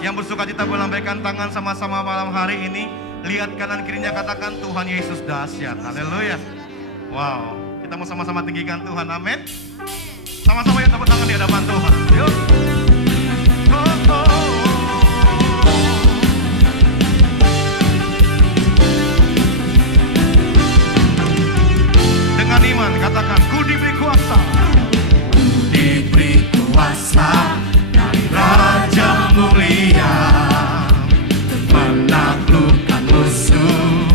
Yang bersuka cita melambaikan tangan sama-sama malam hari ini. Lihat kanan kirinya, katakan Tuhan Yesus dahsyat. Haleluya. Wow, kita mau sama-sama tinggikan Tuhan, amin. Sama-sama yuk tepuk tangan di hadapan Tuhan. Yuk. Oh, oh. Dengan iman katakan, ku diberi kuasa. Diberi kuasa dari Raja Mulia, menaklukkan musuh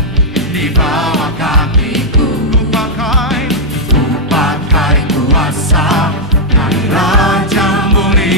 di bawah kakiku. Ku pakai kuasa dari Raja Mulia.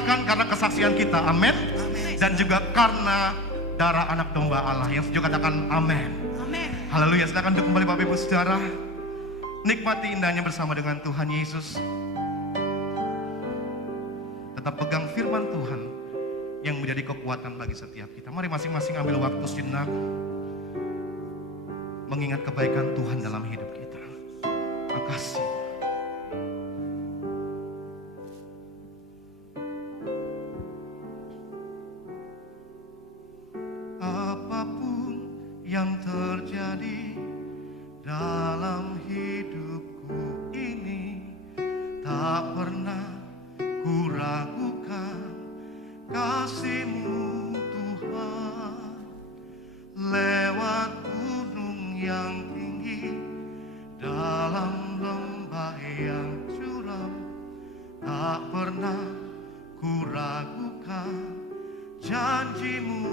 limpahkan karena kesaksian kita, amin. Dan juga karena darah anak domba Allah. Yang setuju katakan amin. Haleluya. Silakan duduk kembali Bapak Ibu Saudara. Nikmati indahnya bersama dengan Tuhan Yesus. Tetap pegang firman Tuhan yang menjadi kekuatan bagi setiap kita. Mari masing-masing ambil waktu sejenak mengingat kebaikan Tuhan dalam hidup kita. Makasih. Apapun yang terjadi dalam hidupku ini, tak pernah ku ragukan kasih-Mu Tuhan. Lewat gunung yang tinggi, dalam lembah yang curam, tak pernah ku ragukan janji-Mu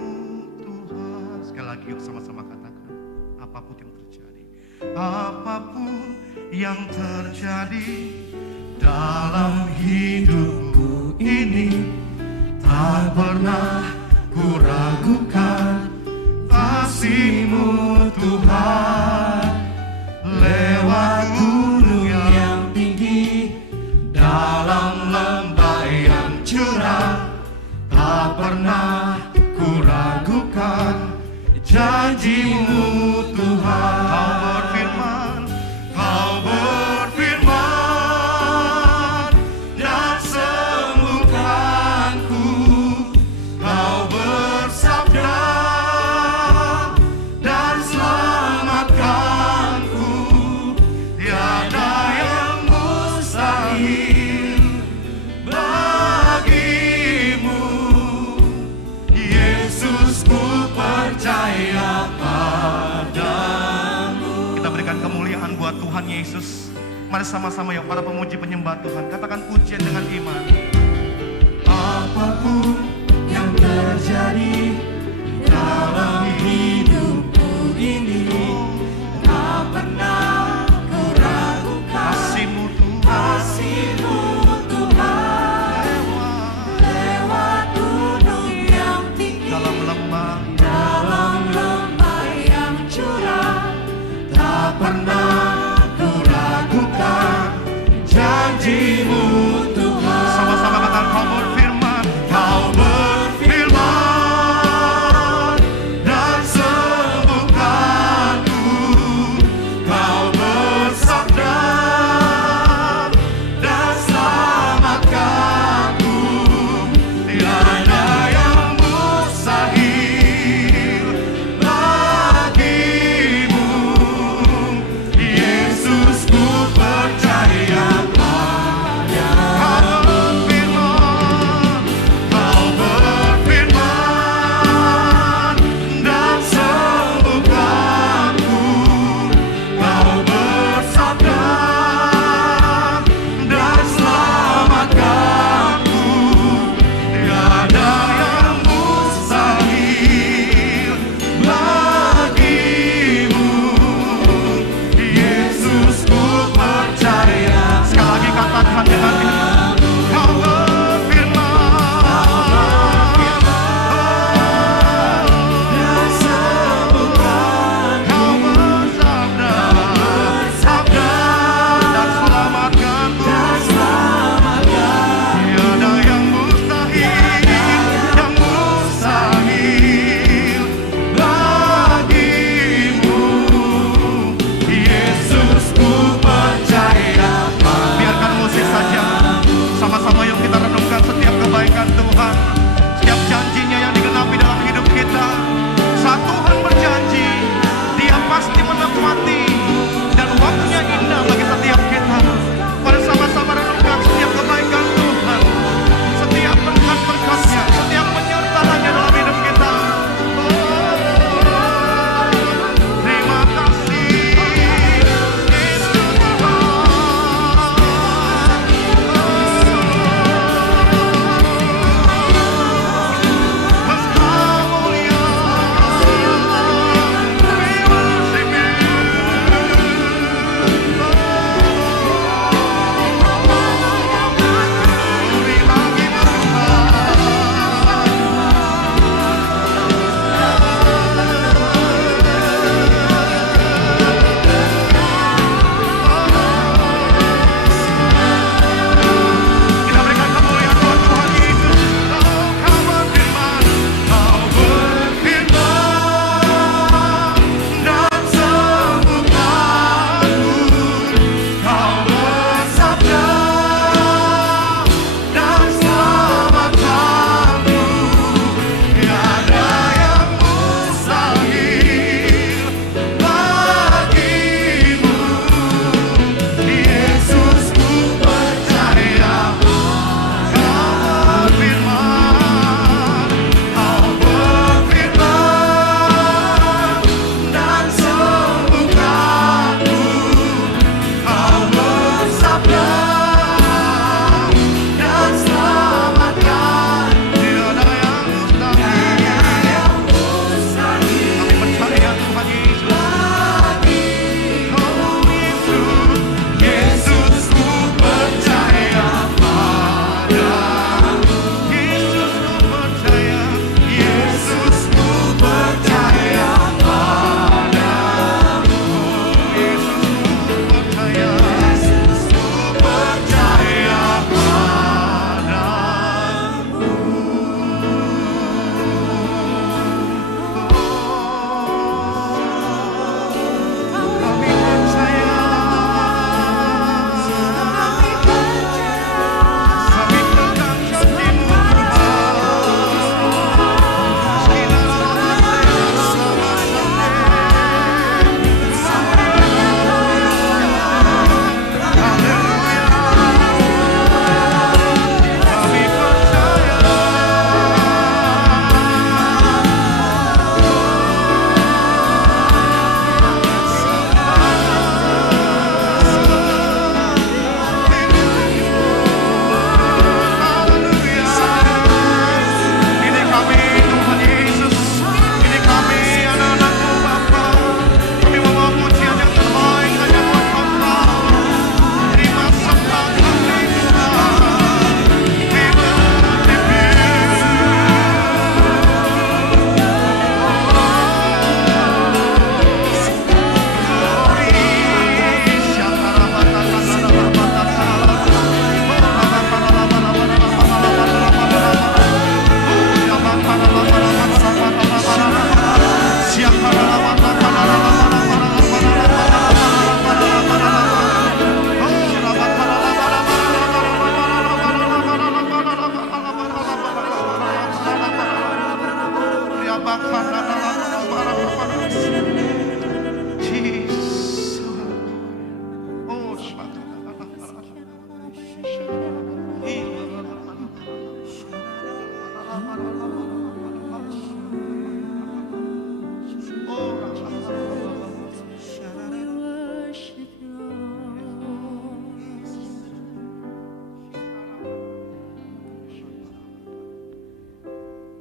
Tuhan. Sekali lagi yuk sama-sama katakan, apapun yang terjadi, apapun yang terjadi dalam hidupku ini, tak pernah ku ragukan kasih-Mu Tuhan. Lewat gunung yang tinggi, dalam lembah yang curam, tak pernah ku ragukan janji-Mu Tuhan. Kau berfirman dan sembuhkanku. Kau bersabda dan selamatkanku. Tiada yang mustahil bagimu. Yesus, ku percaya padamu. Kita berikan kemuliaan buat Tuhan Yesus. Mari sama-sama yuk para pemuji penyembah Tuhan, katakan pujian dengan iman. Apapun yang terjadi dalam hidupku ini, tak pernah ku ragukan kasih-Mu Tuhan. Kasih-Mu Tuhan. Lewat gunung yang tinggi, dalam lembah yang curam, tak pernah ku ragukan janji-Mu Tuhan. Sama-sama katakan, Kau berfirman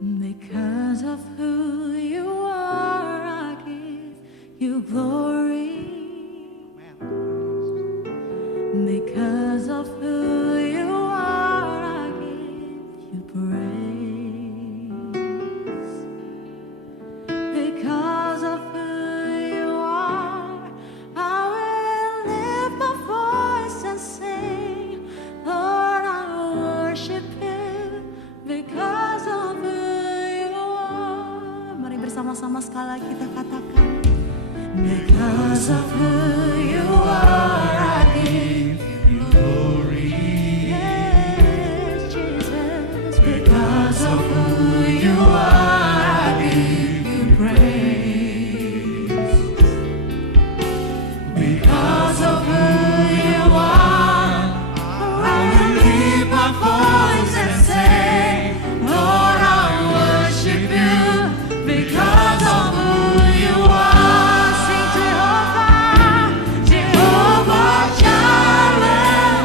Because of who you are, I give you glory. Because of who you are, I give you praise. Because of who you are, I will lift my voice and sing, Lord, I worship you. Because of who you are. Mari bersama-sama sekali lagi kita katakan, because of who you are, I give you glory. Yes, Jesus. Because of who you are, I give you praise. Because of who you are, I will lift my voice and say, Lord, I worship you. Because of who you are, sing Jehovah, Jehovah Jireh.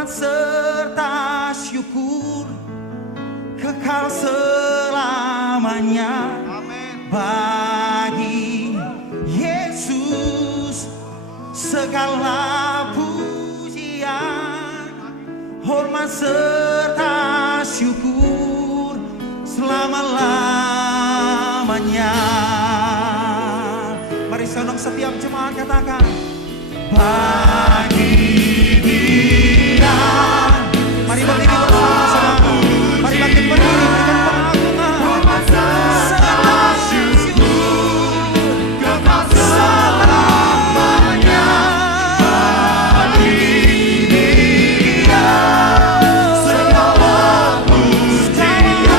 hormat serta syukur kekal selamanya bagi Yesus. Segala pujian, hormat serta syukur selama-lamanya. Mari senang setiap jemaat katakan bagi Dia. Mari berdiri bersama-sama. Mari bangkit berdiri berikan pengagungan. Hormat serta syukur kekal selamanya bagi Dia. Segala pujian,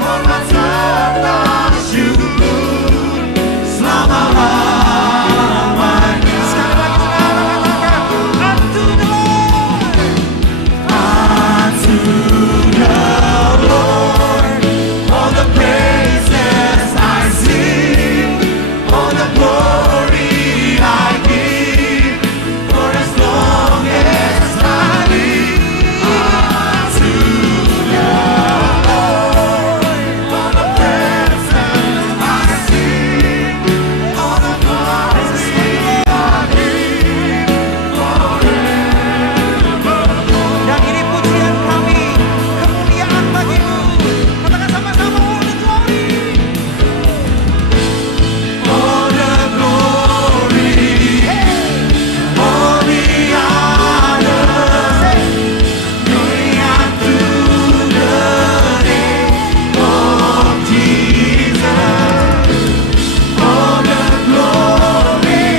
hormat serta syukur selama-lamanya. Sekali lagi saudara katakan unto the Lord, unto the Lord, all the praises I sing, all the glory I give, for as long as I live. Unto the Lord, all the praises I sing, all the glory I give, forever. Dan ini pujian kami, kemuliaan bagimu. Katakan sama-sama, all the glory. All the glory, all the honor, glory unto the name of Jesus. All the glory,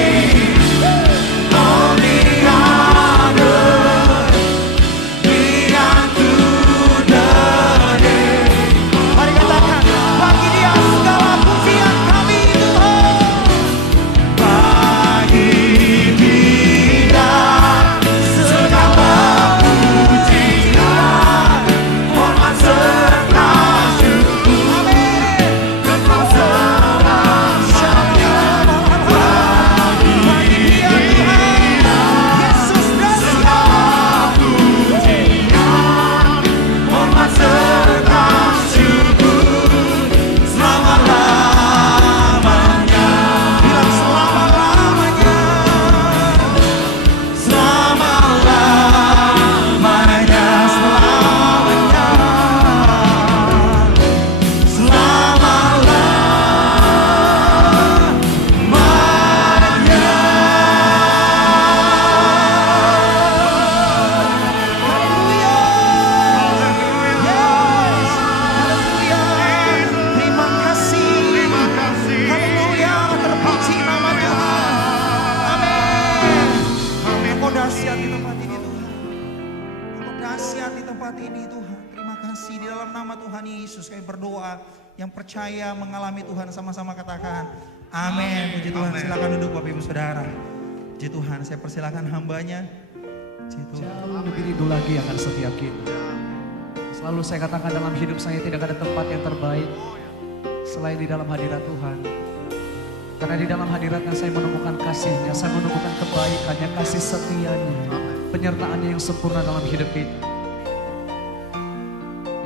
all the honor, be unto the name. Mari katakan, bagi Dia segala pujian kami Tuhan. Bagi Dia segala pujian, hormat serta syukur kekal selamanya. Bagi Dia Tuhan, Yesus dan segala pujian, hormat serta syukur selama-lamanya. Bilang selama-lamanya, selama-lamanya, selamanya, selama-lamanya. Haleluya. Yes. Haleluya. Terima kasih. Haleluya. Terpuji nama Tuhan. Amin. Engkau dahsyat di tempat ini Tuhan. Engkau dahsyat di tempat ini Tuhan. Terima kasih di dalam nama Tuhan Yesus kami berdoa. Yang percaya mengalami Tuhan sama-sama katakan amin. Puji Tuhan. Silakan duduk Bapak Ibu Saudara. Puji Tuhan. Saya persilakan hambanya. Puji Tuhan. Jauh lebih rindu lagi akan setiap kita. Selalu saya katakan dalam hidup saya tidak ada tempat yang terbaik selain di dalam hadirat Tuhan. Karena di dalam hadiratnya saya menemukan kasih-Nya, saya menemukan kebaikannya, kasih setianya, penyertaannya yang sempurna dalam hidup kita.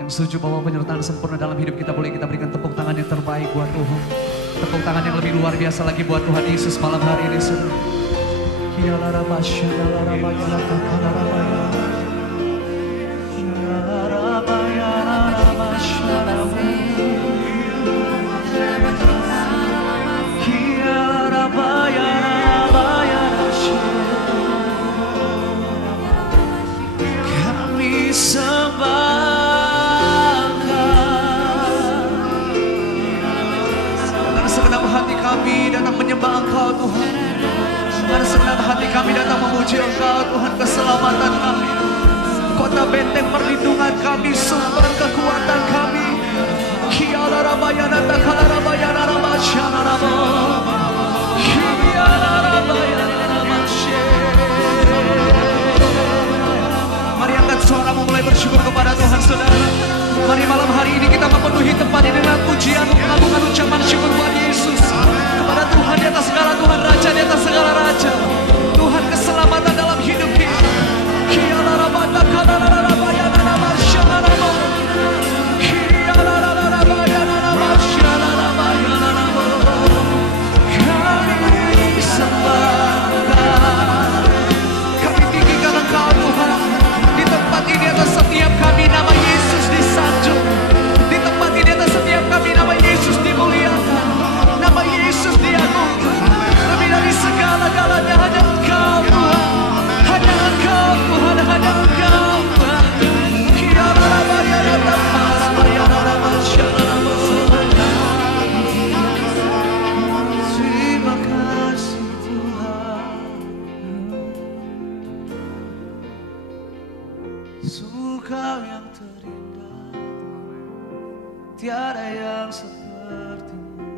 Yang setuju bahwa penyertaan sempurna dalam hidup kita, boleh kita berikan tepuk tangan yang terbaik buat Tuhan. Tepuk tangan yang lebih luar biasa lagi buat Tuhan Yesus malam hari ini, saudara. Kami sembahkan segenap hati kami datang menyembah Engkau Tuhan. Dan segenap hati kami datang memuji Engkau Tuhan, keselamatan kami, kota benteng perlindungan kami, sumber kekuatan kami. Kiala rabayana takala rabayana rabasyana rabo. Kiala rabayana rabasye. Mari angkat suaramu mulai bersyukur kepada Tuhan, saudara. Mari malam hari ini kita memenuhi tempat ini dengan pujian, mengagungan ucapan syukur buat Yesus. Kepada Tuhan di atas segala Tuhan, Raja di atas segala Raja. Tuhan keselamatan dalam hidup kita. Sungguh Kau yang terindah, tiada yang seperti-Mu.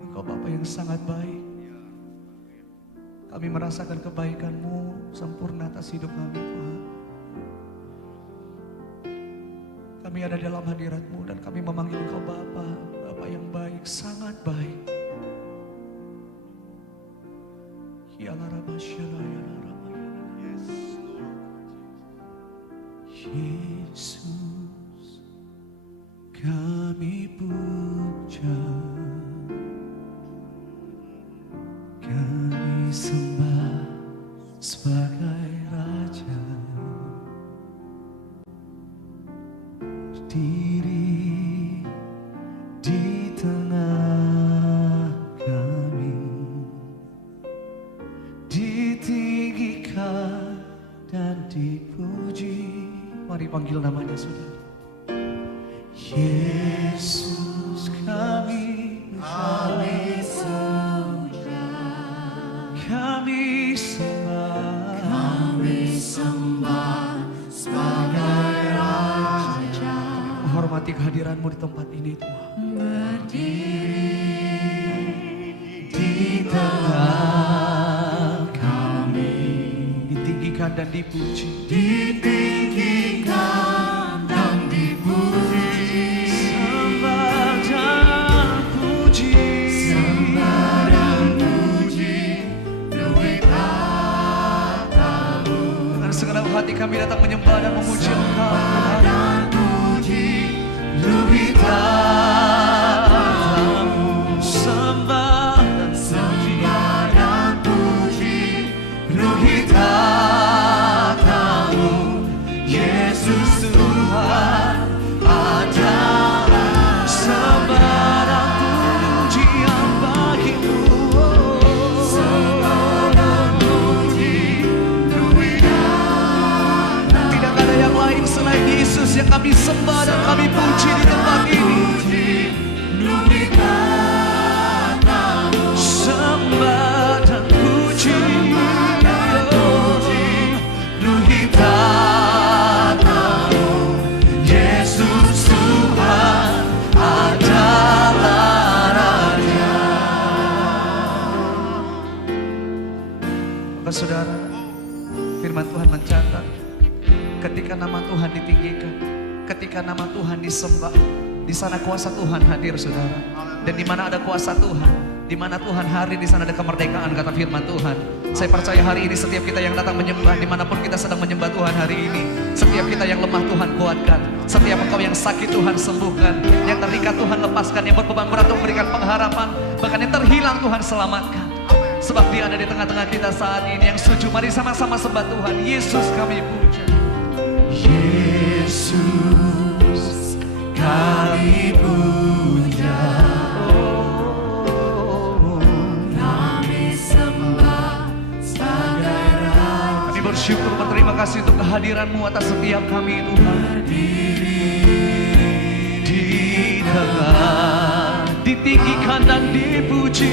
Engkau Bapa yang sangat baik. Kami merasakan kebaikan-Mu sempurna atas hidup kami, Tuhan. Kami ada dalam hadirat-Mu dan kami memanggil Engkau Bapa, Bapa yang baik, sangat baik. Yesus, kami puja, kami sembah sebagai Raja. Berdiri di tengah kami, ditinggikan dan dipuji. Mari panggil namanya, saudara. Yesus, kami sembah, kami sembah sebagai Raja. menghormati kehadiran-Mu di tempat ini, Tuhan. Di tengah kami, ditinggikan dan dipuji. Ditinggikan dan dipuji, Sembah dan puji, sembah dan puji, luhur kata-Mu. dengan segenap hati kami datang menyembah dan memuji Engkau, Tuhan. Dan puji, luhur Kata-Mu, sembah dan sembah dan puji, luhur kata-Mu, Yesus Tuhan adalah sembah dan pujian bagi-Mu. sembah dan puji, luhur kata-Mu. Tidak ada yang lain selain Yesus yang kami sembah dan kami puji di tempat ini. Luhur kata-Mu. Sembah dan puji, Luhur kata-Mu, Yesus Tuhan adalah Raja. Bapak Saudara, firman Tuhan mencatat, ketika nama Tuhan ditinggikan, ketika nama Tuhan disembah, di sana kuasa Tuhan hadir, saudara. Dan di mana ada kuasa Tuhan, di mana Tuhan hadir, di sana ada kemerdekaan, kata firman Tuhan. Saya percaya hari ini setiap kita yang datang menyembah, dimanapun kita sedang menyembah Tuhan hari ini, setiap kita yang lemah Tuhan kuatkan, setiap engkau yang sakit Tuhan sembuhkan, yang terikat Tuhan lepaskan, yang berbeban berat Tuhan berikan pengharapan, bahkan yang terhilang Tuhan selamatkan. Sebab Dia ada di tengah-tengah kita saat ini. Yang setuju, mari sama-sama sembah Tuhan. Yesus kami puja, Yesus kami puja. kami sembah sebagai Raja. Kami bersyukur, berterima kasih untuk kehadiran-Mu atas setiap kami, Tuhan. Di tengah, ditinggikan dan dipuji,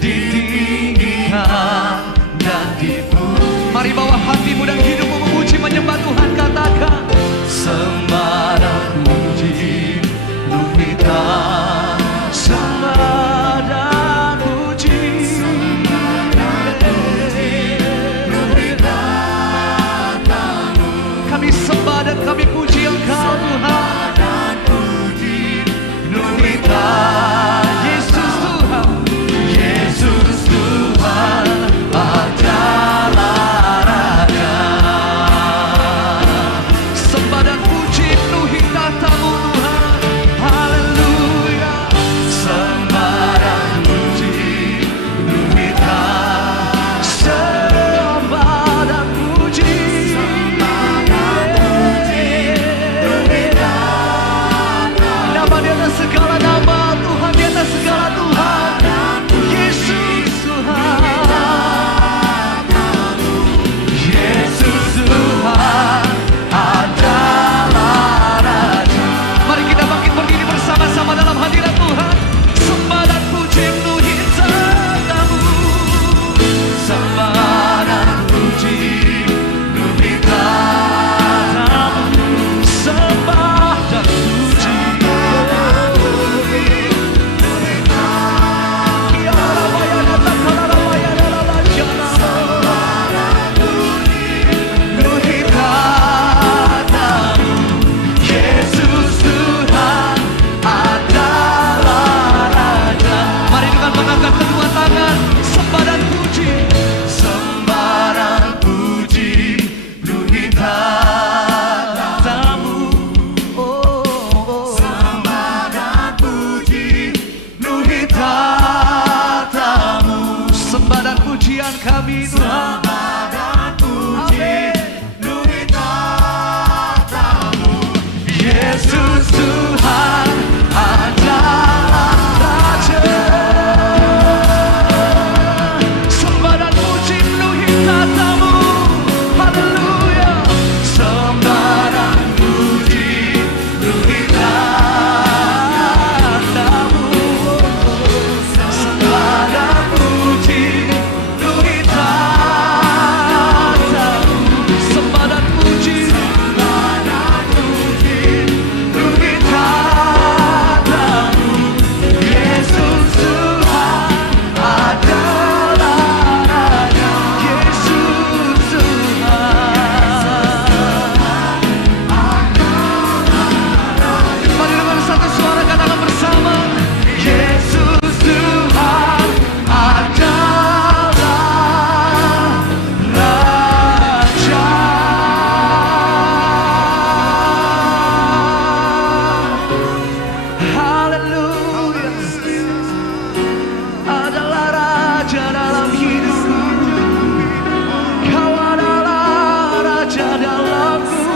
ditinggikan dan dipuji. Mari bawa hatimu dan hidupmu memuji, menyembah Tuhan. Katakan, sembah dan puji, luhur kata-Mu, sembah dan puji, kami sembah dan kami puji Engkau, Tuhan. Luhur kata Yesus Tuhan pujian kami Tuhan. Sembah dan puji luhur tatamu. Yesus Tuhan adalah Raja. Sembah dan puji penuhi tatamu. Haleluya. Sembah dan puji penuhi tatamu. Sembah dan puji penuhi tatamu. Sembah dan puji luhur tatamu. Yesus Tuhan adalah Raja. Yesus Tuhan. Mari dengan satu suara katakan bersama. Yesus Tuhan adalah Raja. Haleluya. Adalah Raja dalam hidupku. Kau adalah Raja dalamku.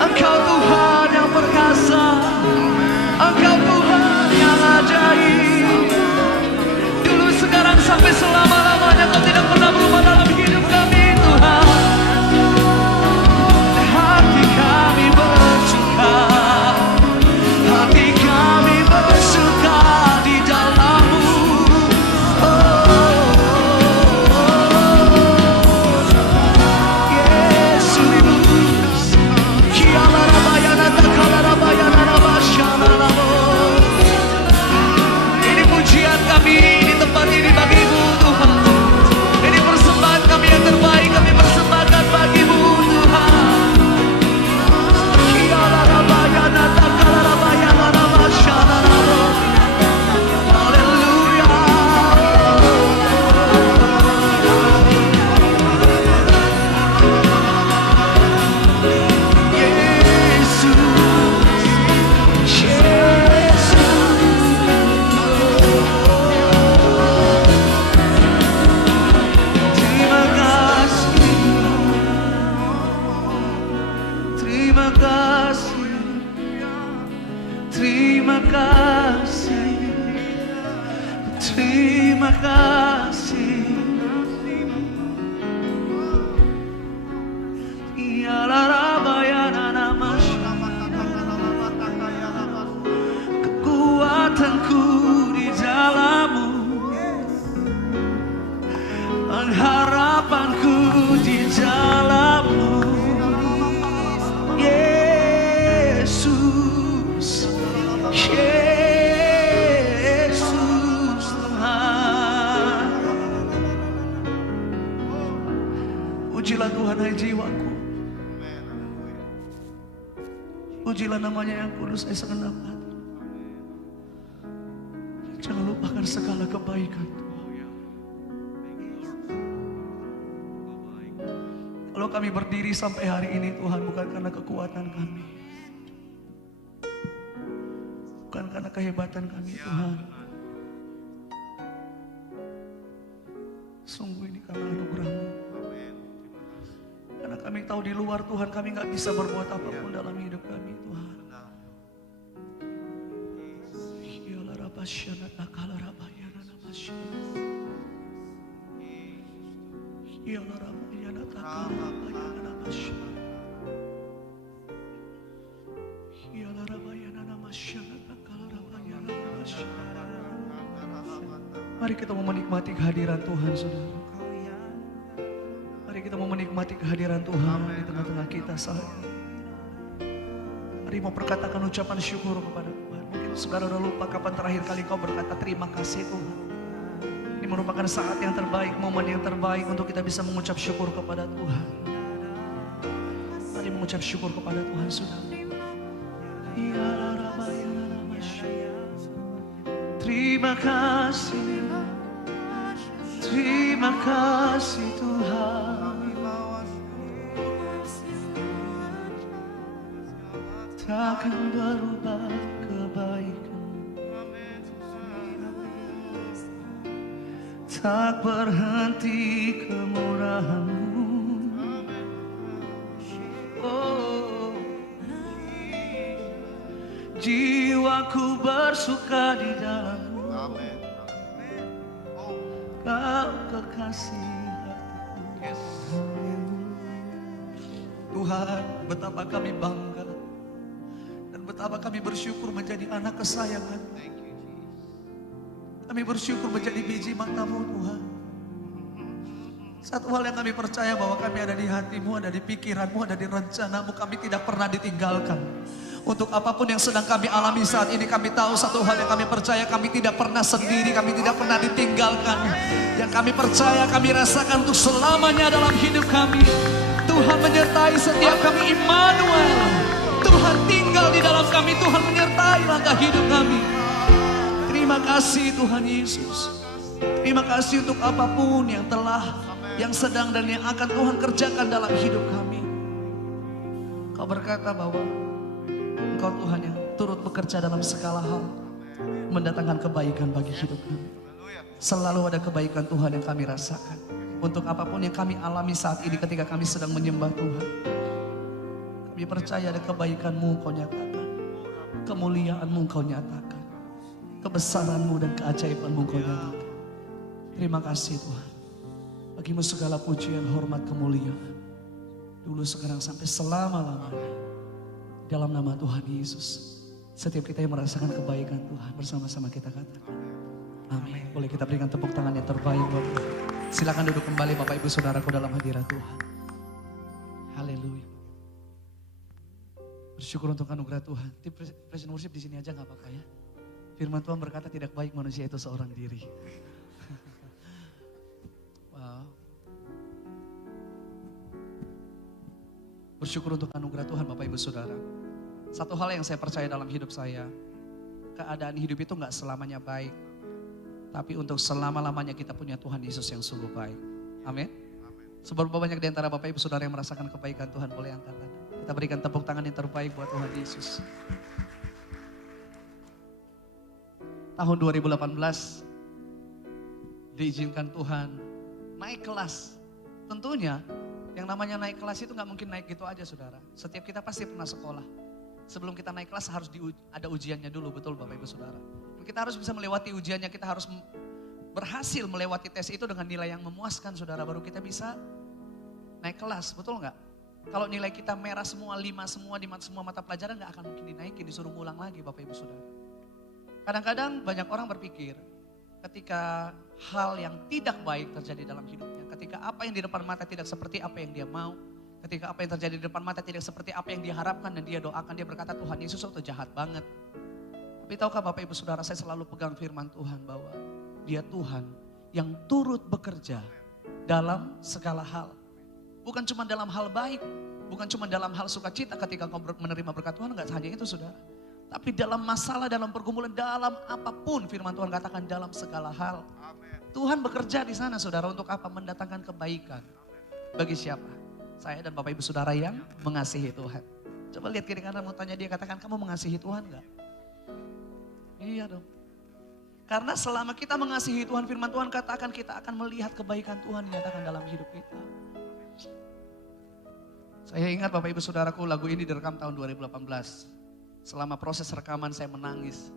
Engkau Tuhan yang perkasa. Engkau Tuhan yang ajaib. Dulu, sekarang, sampai selama-lamanya Kau tidak pernah berubah dalam hidup kami Tuhan. Hati kami bersuka. Hati kami bersuka di dalam-Mu. Yesus. Kiala rabayana takala rabayana rabasyana rabo. Ini pujian kami di tempat ini bagi-Mu Tuhan. Ini persembahan kami yang terbaik, kami persembahkan bagi-Mu Tuhan. Kiala rabayana takala rabayana rabasyana rabo. Haleluya. Yesus, terima kasih, terima kasih, terima kasih, terima kasih. Ialah rabayana namasya. Kekuatanku di dalam-Mu, pengharapanku di dalam-Mu. Yesus, Yesus Tuhan. Pujilah Tuhan hai jiwaku. Pujilah namanya yang kudus hai segenap hati. Jangan lupakan segala kebaikan Tuhan. Kalau kami berdiri sampai hari ini Tuhan, bukan karena kekuatan kami, bukan karena kehebatan kami Tuhan. Sungguh ini karena anugerah-Mu. Karena kami tahu di luar Tuhan kami gak bisa berbuat apapun dalam hidup kami Tuhan. Iyalah rabasyana takala rabayana nabasyana. Iyalah rabayana takala rabayana nabasyana. Iyalah rabayana nabasyana takala rabayana nabasyana. Mari kita mau menikmati kehadiran Tuhan, saudara. Mari kita mau menikmati kehadiran Tuhan di tengah-tengah kita saat ini. Mari mau perkatakan ucapan syukur kepada Tuhan. Mungkin saudara udah lupa kapan terakhir kali kau berkata terima kasih Tuhan. Ini merupakan saat yang terbaik, momen yang terbaik untuk kita bisa mengucap syukur kepada Tuhan. Mari mengucap syukur kepada Tuhan, saudara. Terima kasih, terima kasih Tuhan. Takkan berubah kebaikan, tak berhenti kemurahan-Mu. Oh, jiwaku bersuka di dalam-Mu. Amin. Kau kekasih hatiku. Yes. Tuhan, betapa kami bangga dan betapa kami bersyukur menjadi anak kesayangan. Thank you, Jesus. Kami bersyukur menjadi biji mata-Mu, Tuhan. Satu hal yang kami percaya bahwa kami ada di hati-Mu, ada di pikiran-Mu, ada di rencana-Mu. Kami tidak pernah ditinggalkan. Untuk apapun yang sedang kami alami saat ini, kami tahu satu hal yang kami percaya, kami tidak pernah sendiri, kami tidak pernah ditinggalkan. Yang kami percaya, kami rasakan untuk selamanya dalam hidup kami. Tuhan menyertai setiap kami, Immanuel. Tuhan tinggal di dalam kami, Tuhan menyertai langkah hidup kami. Terima kasih Tuhan Yesus. Terima kasih untuk apapun yang telah, yang sedang dan yang akan Tuhan kerjakan dalam hidup kami. Kau berkata bahwa Engkau Tuhan yang turut bekerja dalam segala hal, mendatangkan kebaikan bagi hidup kami. Selalu ada kebaikan Tuhan yang kami rasakan. Untuk apapun yang kami alami saat ini ketika kami sedang menyembah Tuhan. Kami percaya ada kebaikan-Mu Kau nyatakan. Kemuliaan-Mu Kau nyatakan. Kebesaran-Mu dan keajaiban-Mu Kau nyatakan. Terima kasih Tuhan. Bagi-Mu segala pujian, hormat, kemuliaan. Dulu, sekarang, sampai selama-lamanya. Dalam nama Tuhan Yesus. Setiap kita yang merasakan kebaikan Tuhan, bersama-sama kita katakan amin. Boleh kita berikan tepuk tangan yang terbaik buat Tuhan. Silakan duduk kembali Bapak Ibu Saudaraku dalam hadirat Tuhan. Haleluya. Bersyukur untuk anugerah Tuhan. Tim Presiden Worship di sini aja gak apa-apa ya. Firman Tuhan berkata tidak baik manusia itu seorang diri. Wow. Bersyukur untuk anugerah Tuhan Bapak Ibu Saudara. Satu hal yang saya percaya dalam hidup saya, keadaan hidup itu gak selamanya baik. Tapi untuk selama-lamanya kita punya Tuhan Yesus yang sungguh baik. Amin. Seberapa banyak di antara Bapak Ibu Saudara yang merasakan kebaikan Tuhan, boleh angkat tangan. Kita berikan tepuk tangan yang terbaik buat Tuhan Yesus. Tahun 2018 diizinkan Tuhan naik kelas. Tentunya yang namanya naik kelas itu gak mungkin naik gitu aja saudara. Setiap kita pasti pernah sekolah. Sebelum kita naik kelas harus ada ujiannya dulu, betul Bapak Ibu Saudara. Dan kita harus bisa melewati ujiannya, kita harus berhasil melewati tes itu dengan nilai yang memuaskan saudara. Baru kita bisa naik kelas, betul gak? Kalau nilai kita merah semua, 5 semua, di semua mata pelajaran gak akan mungkin dinaikin, disuruh ngulang lagi Bapak Ibu Saudara. Kadang-kadang banyak orang berpikir ketika hal yang tidak baik terjadi dalam hidupnya, ketika apa yang di depan mata tidak seperti apa yang dia mau, ketika apa yang terjadi di depan mata tidak seperti apa yang diharapkan dan dia doakan, dia berkata Tuhan Yesus itu jahat banget. Tapi tahukah Bapak Ibu Saudara, saya selalu pegang firman Tuhan bahwa Dia Tuhan yang turut bekerja dalam segala hal. Bukan cuma dalam hal baik, bukan cuma dalam hal sukacita ketika kau menerima berkat Tuhan, enggak hanya itu saudara. Tapi dalam masalah, dalam pergumulan, dalam apapun firman Tuhan katakan dalam segala hal. Tuhan bekerja di sana saudara untuk apa? Mendatangkan kebaikan. Bagi siapa? Saya dan Bapak Ibu Saudara yang mengasihi Tuhan. Coba lihat kiri kanan, mau tanya dia, katakan kamu mengasihi Tuhan enggak? Iya dong. Karena selama kita mengasihi Tuhan, firman Tuhan katakan kita akan melihat kebaikan Tuhan dinyatakan dalam hidup kita. Saya ingat Bapak Ibu Saudaraku, lagu ini direkam tahun 2018. Selama proses rekaman saya menangis.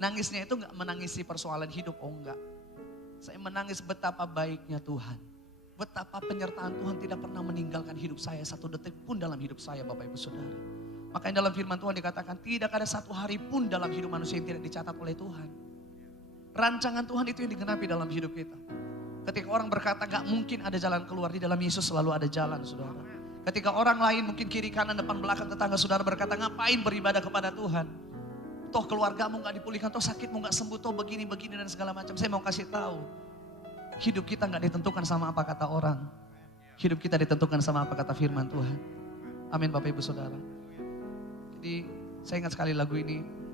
Nangisnya itu enggak menangisi persoalan hidup, oh enggak. Saya menangis betapa baiknya Tuhan. Betapa penyertaan Tuhan tidak pernah meninggalkan hidup saya satu detik pun dalam hidup saya Bapak Ibu Saudara. Makanya dalam firman Tuhan dikatakan tidak ada satu hari pun dalam hidup manusia yang tidak dicatat oleh Tuhan. Rancangan Tuhan itu yang digenapi dalam hidup kita. Ketika orang berkata gak mungkin ada jalan keluar, di dalam Yesus selalu ada jalan saudara. Ketika orang lain mungkin kiri kanan depan belakang tetangga saudara berkata ngapain beribadah kepada Tuhan. Toh keluargamu gak dipulihkan, toh sakitmu gak sembuh, toh begini-begini dan segala macam. Saya mau kasih tahu. Hidup kita gak ditentukan sama apa kata orang. Hidup kita ditentukan sama apa kata firman Tuhan. Amin Bapak Ibu Saudara. Jadi saya ingat sekali lagu ini.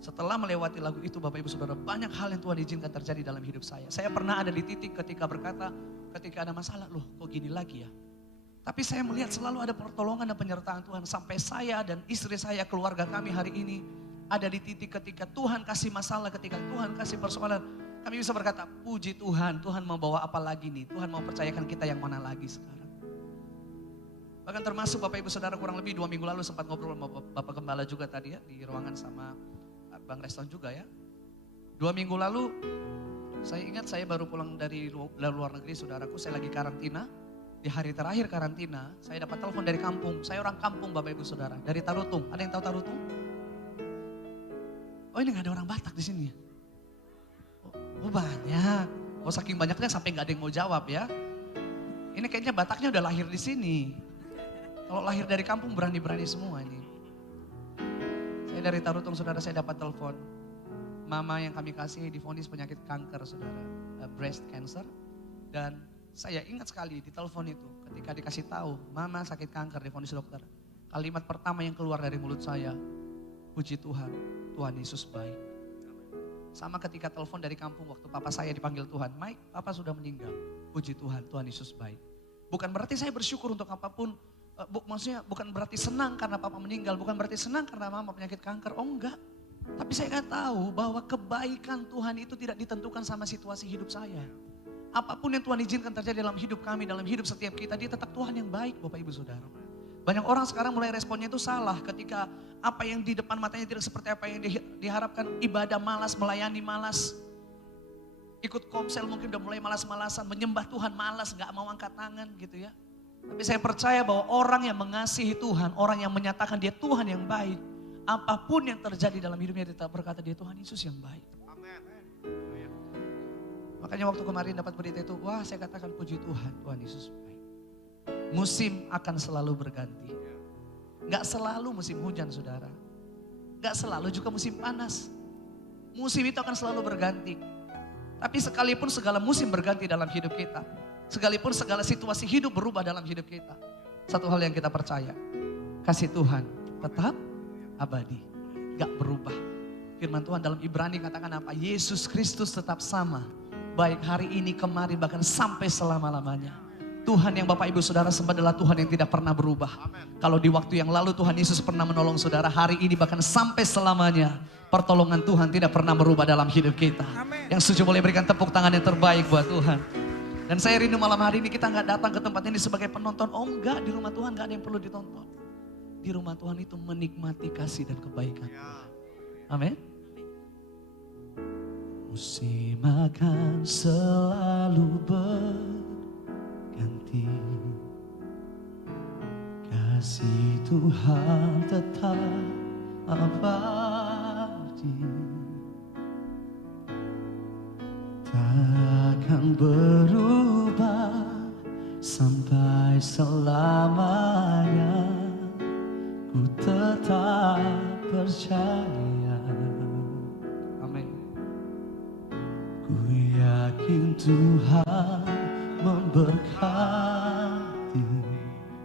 Setelah melewati lagu itu Bapak Ibu Saudara, banyak hal yang Tuhan izinkan terjadi dalam hidup saya. Saya pernah ada di titik ketika berkata, ketika ada masalah, loh kok gini lagi ya. Tapi saya melihat selalu ada pertolongan dan penyertaan Tuhan. Sampai saya dan istri saya, keluarga kami hari ini ada di titik ketika Tuhan kasih masalah, ketika Tuhan kasih persoalan. Kami bisa berkata, puji Tuhan, Tuhan mau bawa apa lagi nih? Tuhan mau percayakan kita yang mana lagi sekarang? Bahkan termasuk Bapak Ibu Saudara kurang lebih 2 minggu lalu sempat ngobrol sama Bapak Gembala juga tadi ya, di ruangan sama Bang Reston juga ya. 2 minggu lalu, saya ingat saya baru pulang dari luar negeri, saudaraku, saya lagi karantina. Di hari terakhir karantina, saya dapat telepon dari kampung. Saya orang kampung Bapak Ibu Saudara, dari Tarutung. Ada yang tahu Tarutung? Oh ini gak ada orang Batak di sini ya? Oh banyak. Oh saking banyaknya sampai gak ada yang mau jawab ya. Ini kayaknya Bataknya udah lahir di sini. Kalau lahir dari kampung berani-berani semua ini. Saya dari Tarutung saudara, saya dapat telepon. Mama yang kami kasih divonis penyakit kanker saudara. Breast cancer. Dan saya ingat sekali di telepon itu. Ketika dikasih tahu mama sakit kanker divonis dokter. Kalimat pertama yang keluar dari mulut saya. Puji Tuhan, Tuhan Yesus baik. Sama ketika telepon dari kampung waktu papa saya dipanggil Tuhan. Mike, papa sudah meninggal. Puji Tuhan, Tuhan Yesus baik. Bukan berarti saya bersyukur untuk apapun. Maksudnya bukan berarti senang karena papa meninggal. Bukan berarti senang karena mama penyakit kanker. Oh enggak. Tapi saya tahu bahwa kebaikan Tuhan itu tidak ditentukan sama situasi hidup saya. Apapun yang Tuhan izinkan terjadi dalam hidup kami, dalam hidup setiap kita, dia tetap Tuhan yang baik Bapak Ibu Saudara. Banyak orang sekarang mulai responnya itu salah ketika apa yang di depan matanya tidak seperti apa yang diharapkan. Ibadah malas, melayani malas. Ikut komsel mungkin udah mulai malas-malasan, menyembah Tuhan malas, gak mau angkat tangan gitu ya. Tapi saya percaya bahwa orang yang mengasihi Tuhan, orang yang menyatakan dia Tuhan yang baik. Apapun yang terjadi dalam hidupnya dia tetap berkata dia Tuhan Yesus yang baik. Makanya waktu kemarin dapat berita itu, wah saya katakan puji Tuhan, Tuhan Yesus baik. Musim akan selalu berganti. Gak selalu musim hujan saudara. Gak selalu juga musim panas. Musim itu akan selalu berganti. Tapi sekalipun segala musim berganti dalam hidup kita. Sekalipun segala situasi hidup berubah dalam hidup kita. Satu hal yang kita percaya. Kasih Tuhan tetap abadi. Gak berubah. Firman Tuhan dalam Ibrani katakan apa? Yesus Kristus tetap sama. Baik hari ini, kemarin, bahkan sampai selama-lamanya. Tuhan yang Bapak Ibu Saudara sembah adalah Tuhan yang tidak pernah berubah. Kalau di waktu yang lalu Tuhan Yesus pernah menolong saudara, hari ini bahkan sampai selamanya pertolongan Tuhan tidak pernah berubah dalam hidup kita. Yang setuju boleh berikan tepuk tangan yang terbaik buat Tuhan. Dan saya rindu malam hari ini kita nggak datang ke tempat ini sebagai penonton. Oh enggak, di rumah Tuhan nggak ada yang perlu ditonton. Di rumah Tuhan itu menikmati kasih dan kebaikan Tuhan. Amin. Musim akan selalu berganti, kasih Tuhan tetap abadi, takkan berubah sampai selamanya. Ku tetap percaya. Amin. Ku yakin Tuhan memberkati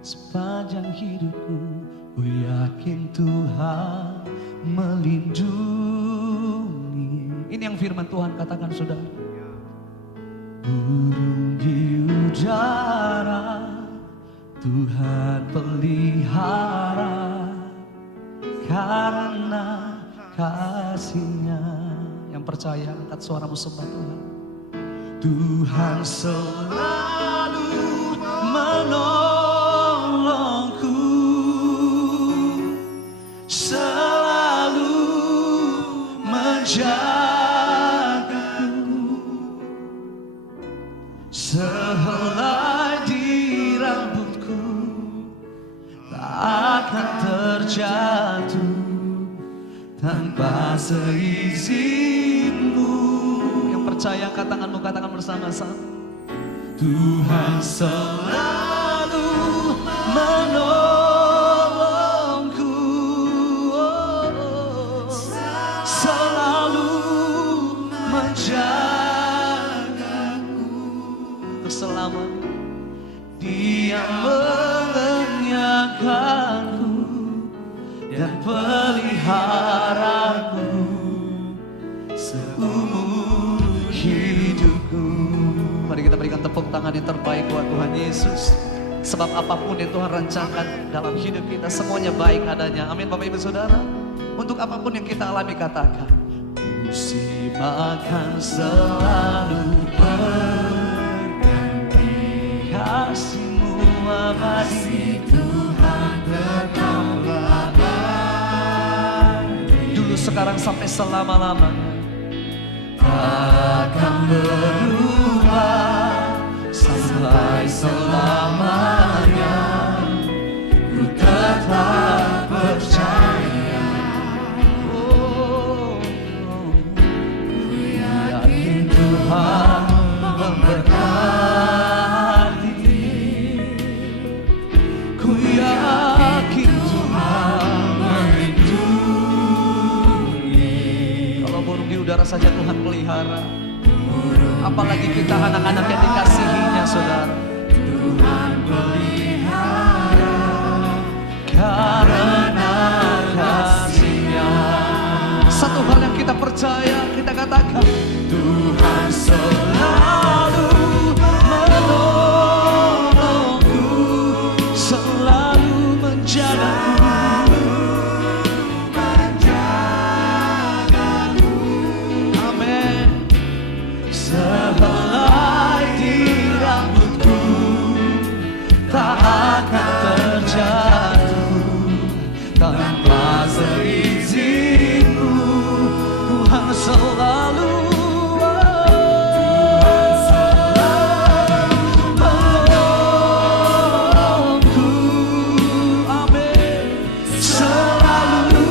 sepanjang hidupku. Ku yakin Tuhan melindungi. Ini yang firman Tuhan katakan saudara. Burung di udara Tuhan pelihara karena kasih-Nya. Yang percaya angkat suaramu sembah Tuhan. Tuhan selalu menolongku, selalu menjagaku, sehelai di rambutku tak akan terjatuh tanpa seizinmu. Yang percaya angkat tanganmu, katakan bersama-sama. Tuhan selalu menolongku, selalu menjagaku untuk selamanya. Dia mengenyangkanku dan peliharaku seumur hidupku. Mari kita berikan tepuk tangan yang terbaik buat Tuhan Yesus. Sebab apapun yang Tuhan rencanakan dalam hidup kita, semuanya baik adanya. Amin Bapak Ibu Saudara. Untuk apapun yang kita alami katakan, musim akan selalu berganti. Kasih-Mu abadi, Tuhan tetaplah abadi. Dulu, sekarang, sampai selama-lamanya. Takkan berubah sampai selamanya. Ku tetap percaya. Oh, ku yakin Tuhan memberkati. Ku yakin Tuhan melindungi. Kalau burung di udara saja Tuhan pelihara, apalagi kita anak-anak yang dikasihinya, saudara. Tuhan pelihara karena kasih-Nya. Satu hal yang kita percaya, kita katakan, Tuhan selalu menolongku, selalu menjagaku. Amin. Sehelai di rambutku tak akan terjatuh tanpa seizinku. Tuhan selalu menolongku. Amin. Selalu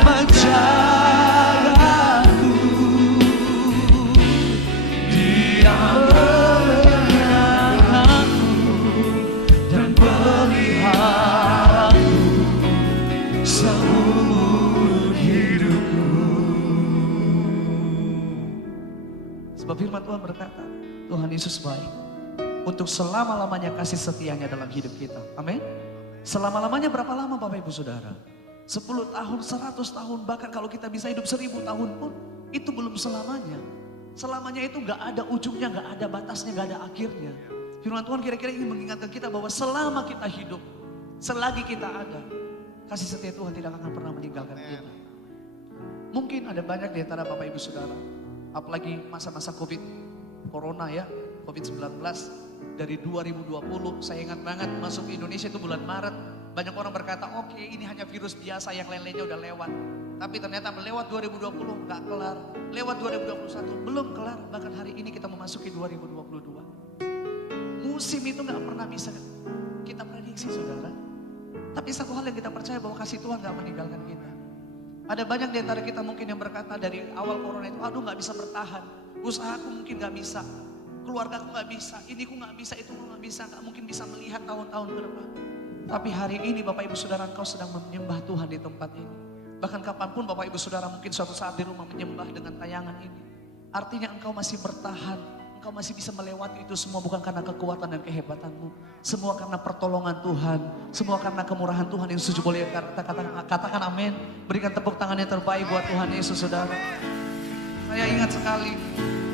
menjagaku. Dia memeliharaku dan peliharaku seumur hidupku. Sebab firman Tuhan berkata, Tuhan Yesus baik untuk selama-lamanya kasih setianya dalam hidup kita. Amin. Selama-lamanya berapa lama Bapak Ibu Saudara? 10 tahun, 100 tahun, bahkan kalau kita bisa hidup 1000 tahun pun itu belum selamanya. Selamanya itu gak ada ujungnya, gak ada batasnya, gak ada akhirnya. Firman Tuhan kira-kira ingin mengingatkan kita bahwa selama kita hidup, selagi kita ada, kasih setia Tuhan tidak akan pernah meninggalkan kita. Mungkin ada banyak di antara Bapak Ibu Saudara, apalagi masa-masa Corona ya, COVID-19. Dari 2020, saya ingat banget masuk ke Indonesia itu bulan Maret. Banyak orang berkata, oke, ini hanya virus biasa yang lain-lainnya udah lewat. Tapi ternyata lewat 2020 gak kelar. Lewat 2021 belum kelar. Bahkan hari ini kita memasuki 2022. Musim itu gak pernah bisa kita prediksi, saudara. Tapi satu hal yang kita percaya bahwa kasih Tuhan gak meninggalkan kita. Ada banyak di antara kita mungkin yang berkata dari awal Corona itu, aduh gak bisa bertahan. Usahaku mungkin gak bisa. Keluargaku gak bisa. Ini ku gak bisa, itu ku gak bisa. Gak mungkin bisa melihat tahun-tahun ke depan. Tapi hari ini Bapak Ibu Saudara, engkau sedang menyembah Tuhan di tempat ini. Bahkan kapanpun Bapak Ibu Saudara mungkin suatu saat di rumah menyembah dengan tayangan ini. Artinya engkau masih bertahan. Engkau masih bisa melewati itu semua bukan karena kekuatan dan kehebatanmu. Semua karena pertolongan Tuhan. Semua karena kemurahan Tuhan yang setuju boleh katakan amin. Berikan tepuk tangan yang terbaik buat Tuhan Yesus, saudara. Saya ingat sekali.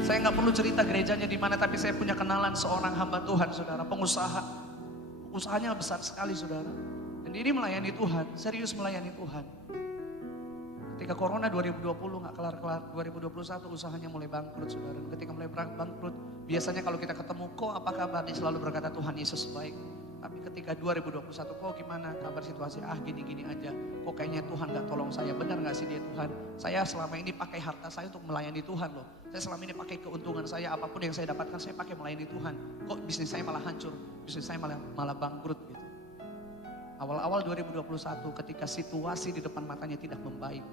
Saya nggak perlu cerita gerejanya di mana, tapi saya punya kenalan seorang hamba Tuhan, saudara, pengusaha. Usahanya besar sekali, saudara. Dan ini melayani Tuhan, serius melayani Tuhan. Ketika Corona 2020 nggak kelar-kelar, 2021 usahanya mulai bangkrut, saudara. Ketika mulai bangkrut, biasanya kalau kita ketemu, kok apa kabar? Dia selalu berkata Tuhan Yesus baik. Tapi ketika 2021, kok gimana kabar situasi? Ah gini-gini aja. Kok kayaknya Tuhan gak tolong saya. Benar gak sih dia Tuhan? Saya selama ini pakai harta saya untuk melayani Tuhan loh. Saya selama ini pakai keuntungan saya. Apapun yang saya dapatkan saya pakai melayani Tuhan. Kok bisnis saya malah hancur? Bisnis saya malah bangkrut gitu. Awal-awal 2021 ketika situasi di depan matanya tidak membaik.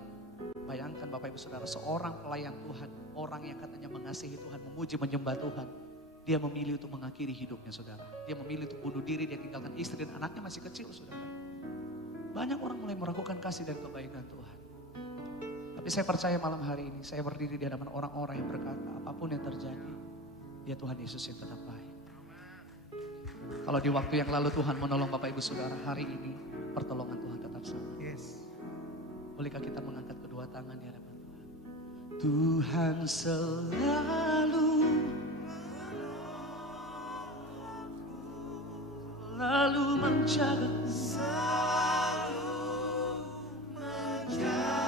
Bayangkan Bapak Ibu Saudara, seorang pelayan Tuhan. Orang yang katanya mengasihi Tuhan, memuji, menyembah Tuhan. Dia memilih untuk mengakhiri hidupnya, saudara. Dia memilih untuk bunuh diri, dia tinggalkan istri dan anaknya masih kecil, saudara. Banyak orang mulai meragukan kasih dan kebaikan Tuhan. Tapi saya percaya malam hari ini, saya berdiri di hadapan orang-orang yang berkata, apapun yang terjadi, dia Tuhan Yesus yang tetap baik. Kalau di waktu yang lalu Tuhan menolong Bapak Ibu Saudara, hari ini pertolongan Tuhan tetap sama. Yes. Bolehkah kita mengangkat kedua tangan di hadapan Tuhan? Tuhan selalu menjaga, selalu menjagaku.